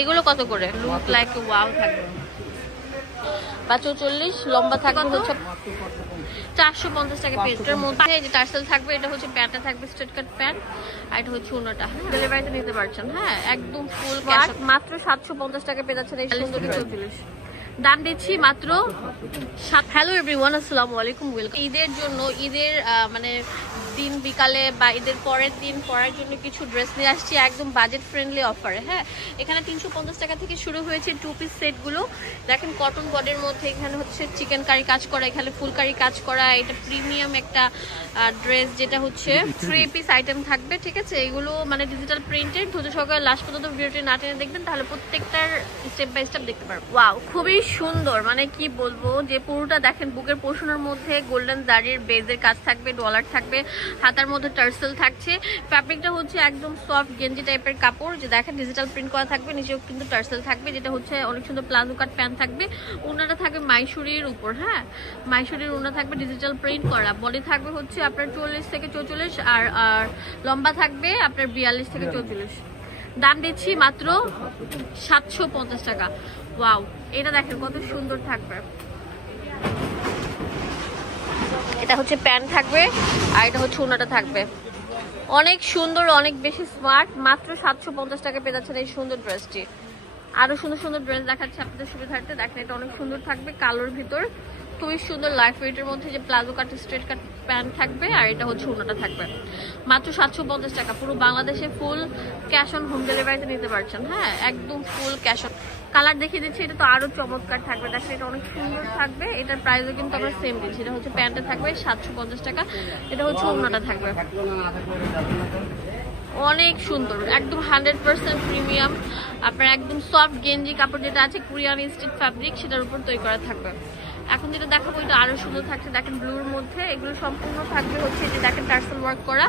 এগুলো কত করে? লুক লাইক ওয়াও থাকবে 45, লম্বা থাকবে হচ্ছে 450 টাকা পেজটার মধ্যে। এই যে টার্সেল থাকবে, এটা হচ্ছে প্যান্টটা থাকবে স্ট্রেট কাট প্যান্ট, আর এটা হচ্ছে ওনাটা। ডেলিভারিতে নিতে পারছেন, হ্যাঁ একদম ফুল ক্যাশ, মাত্র 750 টাকা পেয়ে যাচ্ছেন এই সুন্দর 44। দাম দিচ্ছি মাত্র 7। হ্যালো এভরিওয়ান, আসসালামু আলাইকুম, ওয়েলকাম। ঈদের জন্য, ঈদের মানে দিন বিকালে বা ঈদের পরের দিন পরার জন্য কিছু ড্রেস নিয়ে আসছি একদম বাজেট ফ্রেন্ডলি অফারে। হ্যাঁ, এখানে 350 টাকা থেকে শুরু হয়েছে 2 পিস সেটগুলো। দেখেন কটন বডির মধ্যে, এখানে হচ্ছে চিকেন কারি কাজ করা, এখানে ফুল কারি কাজ করা। এটা প্রিমিয়াম একটা ড্রেস, যেটা হচ্ছে 3 পিস আইটেম থাকবে। ঠিক আছে, এগুলো মানে ডিজিটাল প্রিন্টেড। ধৈর্য সহকারে লাস্ট পর্যন্ত ভিডিওটি না টেনে দেখবেন, তাহলে প্রত্যেকটার স্টেপ বাই স্টেপ দেখতে পারবেন। ওয়াও, খুবই সুন্দর, মানে কি বলবো, যে পুরোটা দেখেন বুকের পোর্শনের মধ্যে গোল্ডেন জারির বেজের কাজ থাকবে, ডলার থাকবে, হাতার মধ্যে টার্সেল থাকছে। ফ্যাব্রিকটা হচ্ছে একদম সফট গেঞ্জি টাইপের কাপড়, যে দেখেন ডিজিটাল প্রিন্ট করা থাকবে, নিচেও কিন্তু টার্সেল থাকবে, যেটা হচ্ছে অনেক সুন্দর প্লাজো কাট প্যান্ট থাকবে। ওনাটা থাকবে মাইশুরির উপর, হ্যাঁ মাইশুরির ওনা থাকবে ডিজিটাল প্রিন্ট করা। বডি থাকবে হচ্ছে আপনার 40 থেকে 44, আর লম্বা থাকবে আপনার 42 থেকে 44। দাম দিচ্ছি মাত্র 750 টাকা। ওয়াও, এটা দেখেন কত সুন্দর থাকবে। এটা হচ্ছে প্যান্ট থাকবে, আর এটা হচ্ছে ওনাটা থাকবে। অনেক সুন্দর, অনেক বেশি স্মার্ট। মাত্র 750 টাকা পেয়ে যাচ্ছেন এই সুন্দর ড্রেসটি। আরো সুন্দর সুন্দর ড্রেস দেখাচ্ছে আপনাদের সুবিধার্থে। দেখেন এটা অনেক সুন্দর থাকবে, কালোর ভিতর খুবই সুন্দর লাইট ওয়েটের মধ্যে, যে প্লাজো কাট স্ট্রেট কাট প্যান্ট থাকবে, আর এটা হচ্ছে ওনাটা থাকবে। মাত্র 750 টাকা। পুরো বাংলাদেশে ফুল ক্যাশ অন হোম ডেলিভারিতে নিতে পারছেন। হ্যাঁ, একদম ফুল ক্যাশ অন। কালার দেখিয়ে দিচ্ছি, এটা তো আরো চমৎকার থাকবে। দেখেন এটা অনেক সুন্দর থাকবে। এটার প্রাইসও কিন্তু আমরা সেম দিচ্ছি। এটা হচ্ছে প্যান্টে থাকবে 750 টাকা, এটা হচ্ছে ওনাটা থাকবে। অনেক সুন্দর, একদম 100% প্রিমিয়াম। আপনার একদম সফট গেঞ্জি কাপড় যেটা আছে, কোরিয়ান স্টিচ ফ্যাব্রিক, সেটার উপর তৈরি করা থাকবে। এখন যেটা দেখাবো এটা আরো সুন্দর থাকছে। দেখেন ব্লুর মধ্যে এগুলো সম্পূর্ণ থাকবে হচ্ছে, যে দেখেন টার্সেল ওয়ার্ক করা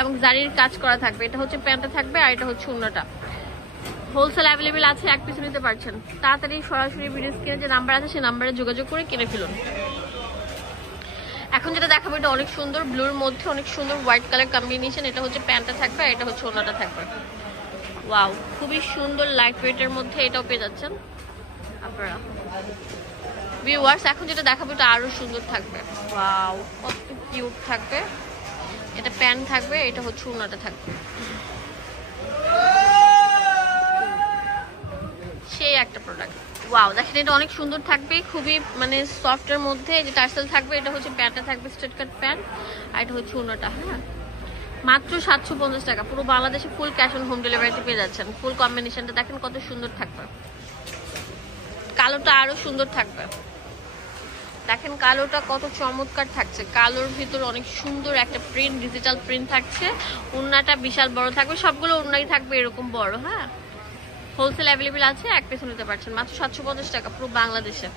এবং জারির কাজ করা থাকবে। এটা হচ্ছে প্যান্টটা থাকবে, আর এটা হচ্ছে ওনাটা। হোলসেল অ্যাভেলেবেল আছে, এক পিস নিতে পারছেন। তাড়াতাড়ি সরাসরি ভিডিও স্ক্রিনে যে নাম্বার আছে সেই নাম্বারে যোগাযোগ করে কিনে ফেলুন। এখন যেটা দেখাবো এটা অনেক সুন্দর, ব্লুর মধ্যে অনেক সুন্দর হোয়াইট কালার কম্বিনেশন। এটা হচ্ছে প্যান্টটা থাকবে, আর এটা হচ্ছে ওনাটা থাকবে। ওয়াও, খুবই সুন্দর লাইট ওয়েটের মধ্যে এটাও পেয়ে যাচ্ছেন আপনারা ভিউয়ার্স। এখন যেটা দেখাবো এটা আরো সুন্দর থাকবে। ওয়াও, কত কিউট থাকবে। এটা প্যান্ট থাকবে, এটা হচ্ছে ওনাটা থাকবে। সেই একটা প্রোডাক্ট। ওয়াও, দেখেন এটা অনেক সুন্দর থাকবে, খুবই মানে সফটের মধ্যে, যে টার্সেল থাকবে। এটা হচ্ছে প্যান্টটা থাকবে স্ট্রেট কাট প্যান্ট, আর এটা হচ্ছে ওনাটা। হ্যাঁ, মাত্র 750 টাকা। পুরো বাংলাদেশে ফুল ক্যাশ অন হোম ডেলিভারিতে পেয়ে যাচ্ছেন। ফুল কম্বিনেশনটা দেখেন কত সুন্দর থাকবে। কালোটা আরো সুন্দর থাকবে। দেখেন কালোটা কত চমৎকার থাকছে। কালোর ভিতর অনেক সুন্দর একটা প্রিন্ট, ডিজিটাল প্রিন্ট থাকছে। ওড়নাটা বিশাল বড় থাকবে, সবগুলো ওড়নাই থাকবে এরকম বড়। হ্যাঁ, হোলসেল অ্যাভেলেবেল আছে, এক পিস নিতে পারছেন মাত্র 750 টাকা পুরো বাংলাদেশে।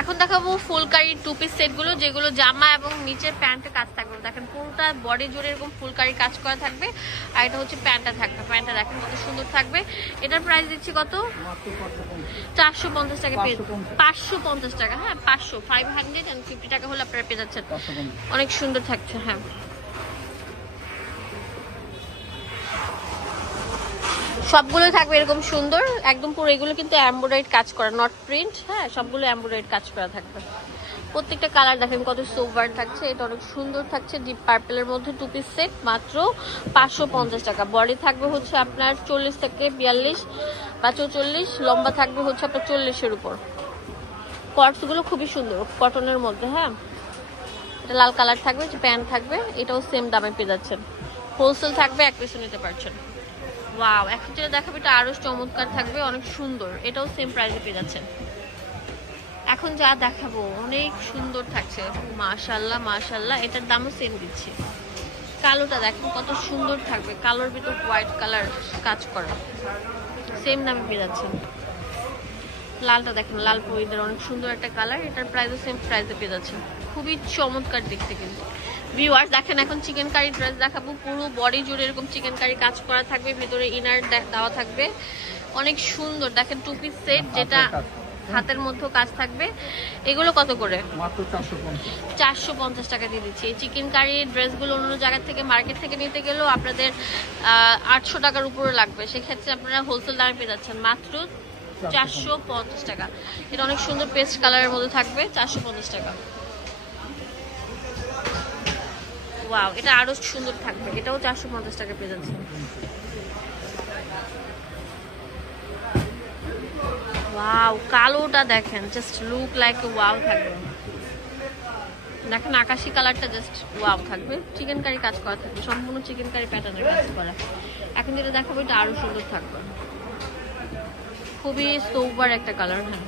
এখন দেখাবো ফুলকারি 2 পিস সেটগুলো, যেগুলো জামা এবং নিচের প্যান্টে কাজ থাকবে। দেখেন পুরোটা বডি জুড়ে এরকম ফুলকারি কাজ করা থাকবে, আর এটা হচ্ছে প্যান্টটা থাকবে। প্যান্টটা দেখেন কত সুন্দর থাকবে। এটার প্রাইস দিচ্ছি কত? 450 টাকা পেয়ে, 550 টাকা। হ্যাঁ, 550 টাকা হলে আপনারা পেয়ে যাচ্ছেন। অনেক সুন্দর থাকছে। হ্যাঁ, সবগুলোই থাকবে এরকম সুন্দর একদম পুরো। এগুলো কিন্তু এমব্রয়ডারি কাজ করা, নট প্রিন্ট। হ্যাঁ, সবগুলো এমব্রয়ডারি কাজ করা থাকবে। প্রত্যেকটা কালার দেখেন কত সোভার থাকছে। এটা অনেক সুন্দর থাকছে, ডিপ পার্পেলের মধ্যে 2 পিস সেট, মাত্র 550 টাকা। বডি থাকবে হচ্ছে আপনার 40 থেকে 42 বা 44, লম্বা থাকবে হচ্ছে আপনার 40-এর উপর। কটসগুলো খুবই সুন্দর কটনের মধ্যে। হ্যাঁ, এটা লাল কালার থাকবে, প্যান্ট থাকবে, এটাও সেম দামে পেয়ে যাচ্ছেন। হোলসেল থাকবে, এক পিসও নিতে পারছেন। ওয়াও, এখন যেটা দেখাবো এটা আরো চমৎকার থাকবে, অনেক সুন্দর। এটাও সেম প্রাইসে পেয়ে যাচ্ছেন। এখন যা দেখাবো অনেক সুন্দর থাকছে, মাশাআল্লাহ মাশাআল্লাহ। এটার দামও সেম দিচ্ছি। কালোটা দেখেন কত সুন্দর থাকবে, কালোর ভিতর হোয়াইট কালার কাজ করা, সেম দামে পেয়ে যাচ্ছেন। লালটা দেখেন, লাল পরিদের অনেক সুন্দর একটা কালার। এটার প্রাইসও সেম প্রাইসে পেয়ে যাচ্ছেন। খুবই চমৎকার দেখতে কিন্তু। ভিউয়ার্স দেখেন এখন চিকেন কারি ড্রেস দেখাবো। পুরো বডি জুড়ে এরকম চিকেন কারি কাজ করা থাকবে, ভিতরে ইনার দেওয়া থাকবে। অনেক সুন্দর দেখেন 2 পিস সেট, যেটা হাতের মধ্যেও কাজ থাকবে। এগুলো কত করে? মাত্র 450 টাকা দিয়ে দিচ্ছি। এই চিকেন কারি ড্রেসগুলো অন্য জায়গা থেকে মার্কেট থেকে নিতে গেলেও আপনাদের 800 টাকার উপরে লাগবে, সেক্ষেত্রে আপনারা হোলসেল দামে পেয়ে যাচ্ছেন মাত্র 450 টাকা। এটা অনেক সুন্দর পেস্ট কালারের মধ্যে থাকবে, 450 টাকা। ওয়াও, এটা আরো সুন্দর থাকবে, এটাও 450 টাকা পেয়ে যাচ্ছে। ওয়াও, কালোটা দেখেন, জাস্ট লুক লাইক ওয়াও থাকবে। দেখেন আকাশি কালারটা জাস্ট ওয়াও থাকবে, চিকেন কারি কাজ করা থাকবে, সম্পূর্ণ চিকেন কারি প্যাটার্নের কাজ করা। এখন যেটা দেখাবো এটা আরো সুন্দর থাকবে, খুবই সোবার একটা কালার। হ্যাঁ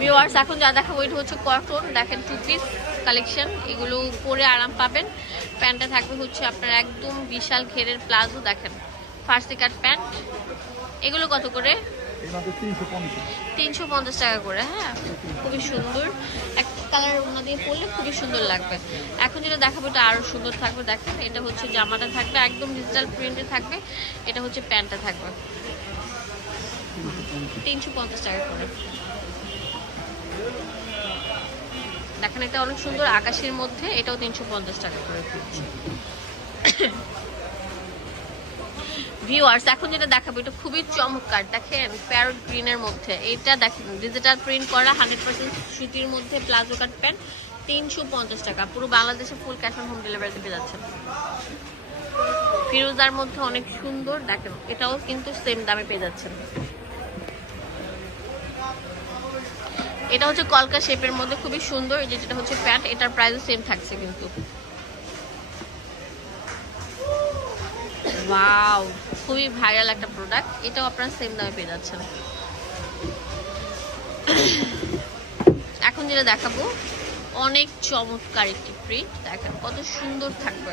ভিউয়ার্স, এখন যা দেখাবো এটা হচ্ছে কটন, দেখেন 2 পিস কালেকশন, এগুলো পরে আরাম পাবেন। প্যান্টটা থাকবে হচ্ছে আপনার একদম বিশাল ঘেরের প্লাজো, দেখেন ফার্সি কাট প্যান্ট। এগুলো কত করে? 350 টাকা করে। হ্যাঁ, খুবই সুন্দর, এক কালার ওনা দিয়ে পরলে খুবই সুন্দর লাগবে। এখন যেটা দেখাবো এটা আরো সুন্দর থাকবে, দেখেন এটা হচ্ছে জামাটা থাকবে একদম ডিজিটাল প্রিন্টে থাকবে, এটা হচ্ছে প্যান্টটা থাকবে 350 টাকা করে। দেখেন এটা অনেক সুন্দর আকাশের মধ্যে, এটাও 350 টাকা করে। ভিউয়ার্স, এখন যেটা দেখাবো এটা খুবই চমৎকার, দেখেন প্যারট গ্রিনের মধ্যে, এটা দেখেন ডিজিটাল প্রিন্ট করা 100% সুতির মধ্যে প্লাজো কাট প্যান্ট, 350 টাকা। পুরো বাংলাদেশে ফুল ক্যাশ অন হোম ডেলিভারিতে পেয়ে যাচ্ছেন। ফিরোজার মধ্যে অনেক সুন্দর, দেখেন এটাও কিন্তু সেম দামে পেয়ে যাচ্ছেন। এটা হচ্ছে কলকা শেপের মধ্যে খুবই সুন্দর, যেটা হচ্ছে প্যান্ট, এটার প্রাইসও সেম থাকছে কিন্তু। ওয়াও, খুবই ভাইরাল একটা প্রোডাক্ট, এটাও আপনারা সেম দামে পেয়ে যাচ্ছেন। এখন যেটা দেখাবো অনেক চমৎকার একটি প্রিন্ট, দেখেন কত সুন্দর থাকবে,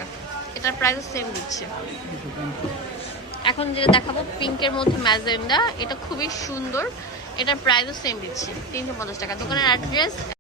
এটার প্রাইসও সেম দিচ্ছে। এখন যেটা দেখাবো পিঙ্কের মধ্যে ম্যাজেন্ডা, এটা খুবই সুন্দর, এটার প্রাইসও সেম দিচ্ছে 350 টাকা। দোকানের অ্যাড্রেস